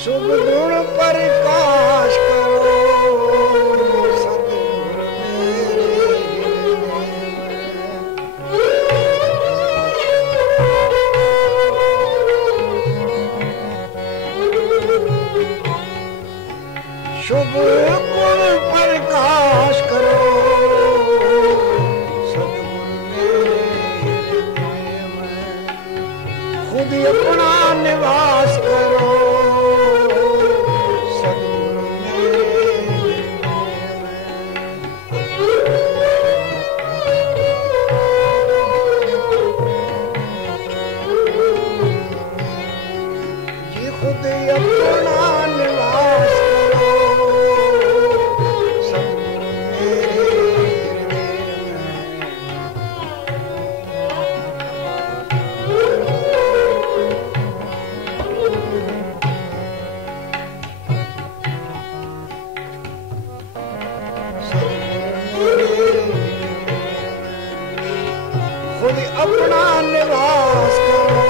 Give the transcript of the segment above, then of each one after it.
शुभ गुण प्रकाश करो सतगुरु मेरे। शुभ गुण प्रकाश करो सतगुरु मेरे। खुद अपना निवास करो अपना निवास करो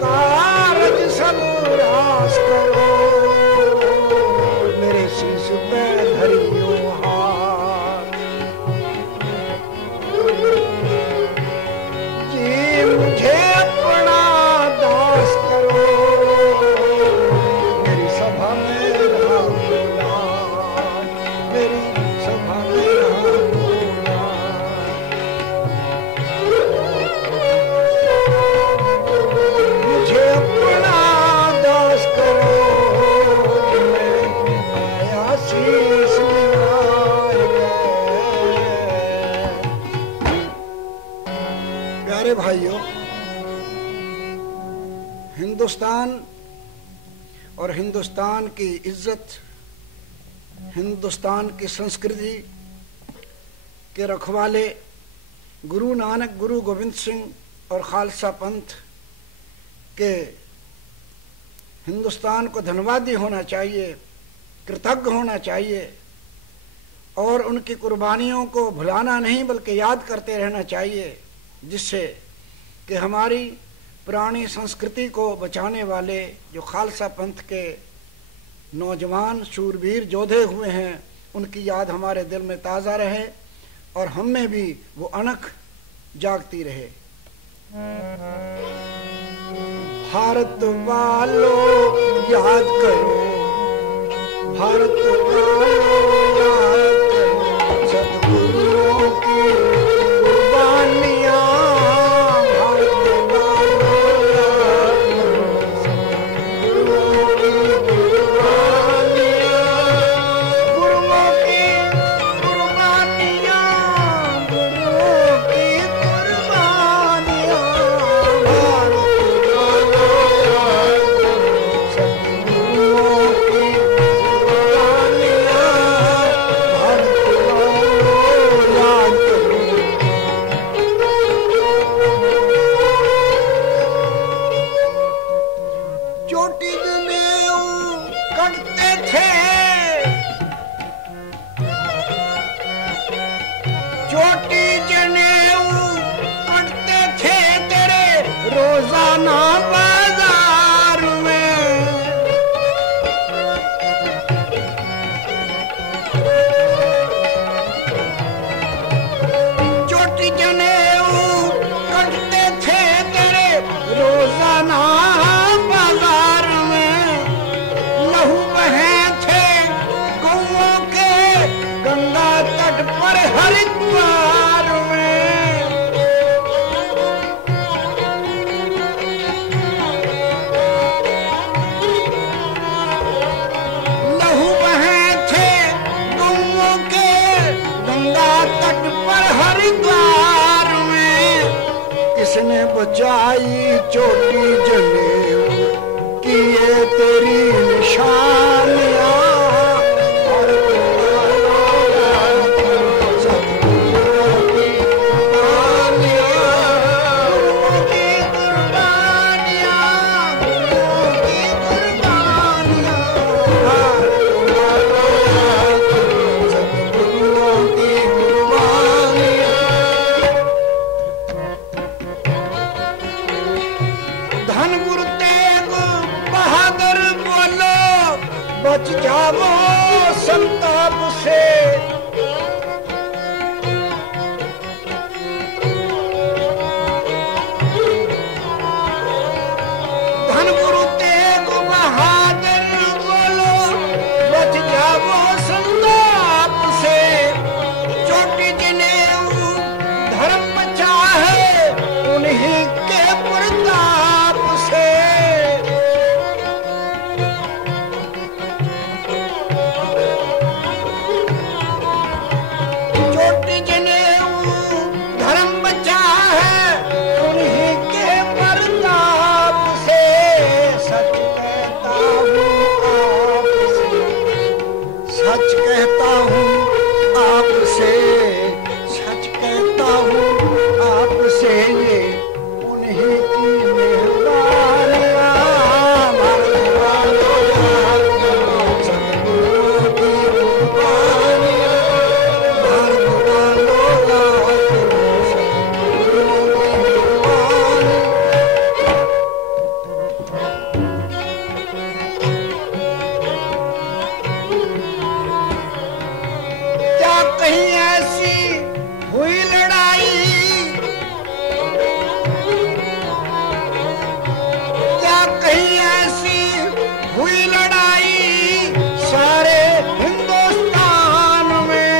कारज सब रास करो मेरे शीश पे धरियो हाथ जी मुझे अपना दास करो मेरी सभा में रहा मेरी भाइयों, हिंदुस्तान और हिंदुस्तान की इज्जत, हिंदुस्तान की संस्कृति के रखवाले गुरु नानक, गुरु गोविंद सिंह और खालसा पंथ के हिंदुस्तान को धन्यवादी होना चाहिए, कृतज्ञ होना चाहिए और उनकी कुर्बानियों को भुलाना नहीं बल्कि याद करते रहना चाहिए, जिससे कि हमारी पुरानी संस्कृति को बचाने वाले जो खालसा पंथ के नौजवान शूरवीर योद्धे हुए हैं उनकी याद हमारे दिल में ताज़ा रहे और हम में भी वो अनख जागती रहे। भारत वालों याद करो, भारत वालों याद करो सद्गुरुओं की कुर्बानियां। बचाई चोटी जनेऊ किए तेरी निशानियां। बच जाओ संताप से, धन गुरु तेग बहादुर बोलो बच जाओ संताप से। चोटी जनेऊ धर्म चाहे उन्हीं के प्रताप से। चोटी जनेऊ धर्म चाहे उन्हीं के प्रताप से। सच कहता हूँ आपसे, सच कहता हूँ आपसे, सच कहता हूँ आपसे, ये उन्हीं की मेहरबानियाँ। भारत वालों याद करो सतगुरु की कुर्बानियाँ। भारत वालों याद करो सतगुरु की कुर्बानियाँ। क्या कहीं ऐसी हुई लड़ाई, क्या कहीं ऐसी हुई लड़ाई सारे हिंदुस्तान में।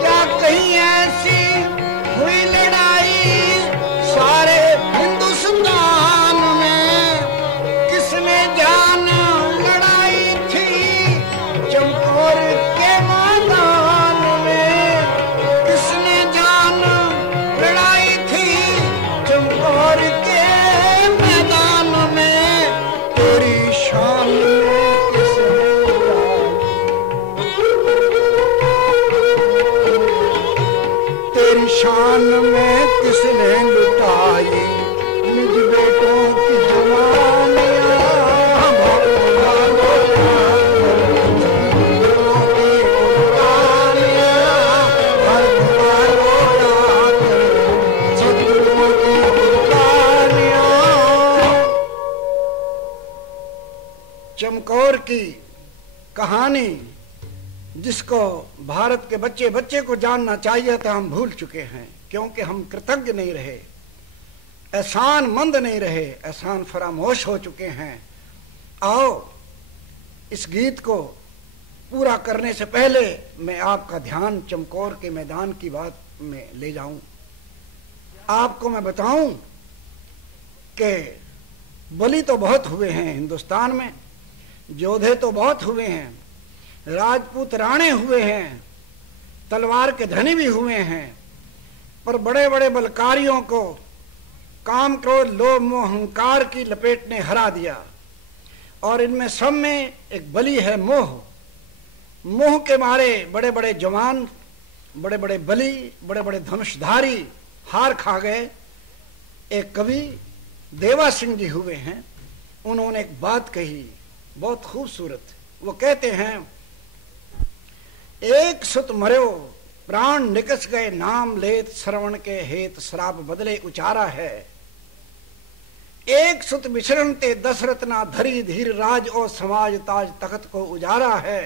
क्या कहीं ऐसी हुई लड़ाई सारे हिंदुस्तान में। किसने जान लड़ाई थी चमकौर के मैदान में। किसने जान लड़ाई थी चमकौर के मैदान में। तेरी शान में किसने लड़ाई, तेरी शान में किसने लुटाई निज बेटों की जवानियाँ। भारत वालों याद करो सतगुरुओं की कुर्बानियाँ। भारत वालों याद करो सतगुरुओं की कुर्बानियाँ। चमकौर की कहानी जिसको भारत के बच्चे बच्चे को जानना चाहिए था, हम भूल चुके हैं क्योंकि हम कृतज्ञ नहीं रहे, एहसान मंद नहीं रहे, एहसान फरामोश हो चुके हैं। आओ इस गीत को पूरा करने से पहले मैं आपका ध्यान चमकौर के मैदान की बात में ले जाऊं। आपको मैं बताऊं कि बलि तो बहुत हुए हैं हिंदुस्तान में, योद्धे तो बहुत हुए हैं, राजपूत राणे हुए हैं, तलवार के धनी भी हुए हैं, पर बड़े बड़े बलकारियों को काम क्रोध लोभ मोह अहंकार की लपेट ने हरा दिया। और इनमें सब में एक बलि है मोह। मोह के मारे बड़े बड़े जवान, बड़े बड़े बलि, बड़े बड़े धनुषधारी हार खा गए। एक कवि देवा सिंह जी हुए हैं, उन्होंने एक बात कही बहुत खूबसूरत। वो कहते हैं, एक सुत मर्यो प्राण निकस गए नाम लेत श्रवण के हेत श्राप बदले उचारा है। एक सुत बिछड़न ते दशरथ ना धरी धीर राज और समाज ताज तखत को उजारा है।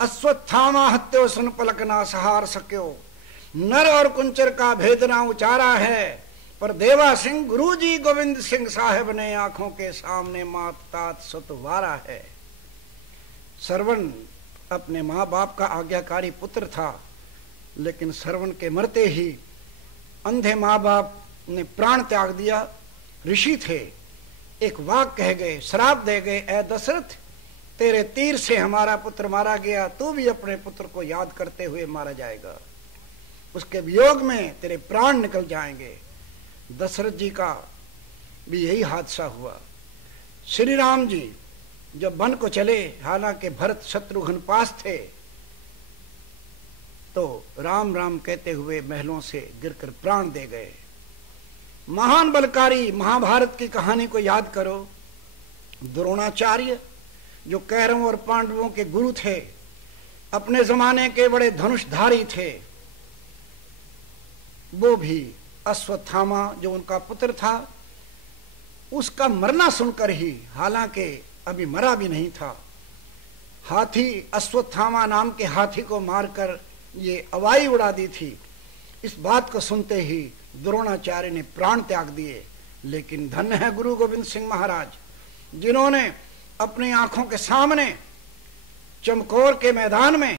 अश्वत्थामा हत्यो सुन पलक ना सहार सक्यो, नर और कुंचर का भेद ना उचारा है। पर देवा सिंह गुरुजी गोविंद सिंह साहब ने आंखों के सामने मात तात सुत वारा है। श्रवण अपने माँ बाप का आज्ञाकारी पुत्र था, लेकिन श्रवण के मरते ही अंधे माँ बाप ने प्राण त्याग दिया। ऋषि थे, एक वाक कह गए, श्राप दे गए, ए दशरथ तेरे तीर से हमारा पुत्र मारा गया, तू भी अपने पुत्र को याद करते हुए मारा जाएगा, उसके वियोग में तेरे प्राण निकल जाएंगे। दशरथ जी का भी यही हादसा हुआ। श्री राम जी जब वन को चले, हालांकि भरत शत्रुघ्न पास थे, तो राम राम कहते हुए महलों से गिरकर प्राण दे गए। महान बलकारी महाभारत की कहानी को याद करो। द्रोणाचार्य जो कौरवों और पांडवों के गुरु थे, अपने जमाने के बड़े धनुषधारी थे, वो भी अश्वत्थामा जो उनका पुत्र था, उसका मरना सुनकर ही, हालांकि अभी मरा भी नहीं था, हाथी अश्वत्थामा नाम के हाथी को मारकर ये अवाई उड़ा दी थी, इस बात को सुनते ही द्रोणाचार्य ने प्राण त्याग दिए। लेकिन धन्य है गुरु गोविंद सिंह महाराज, जिन्होंने अपनी आंखों के सामने चमकौर के मैदान में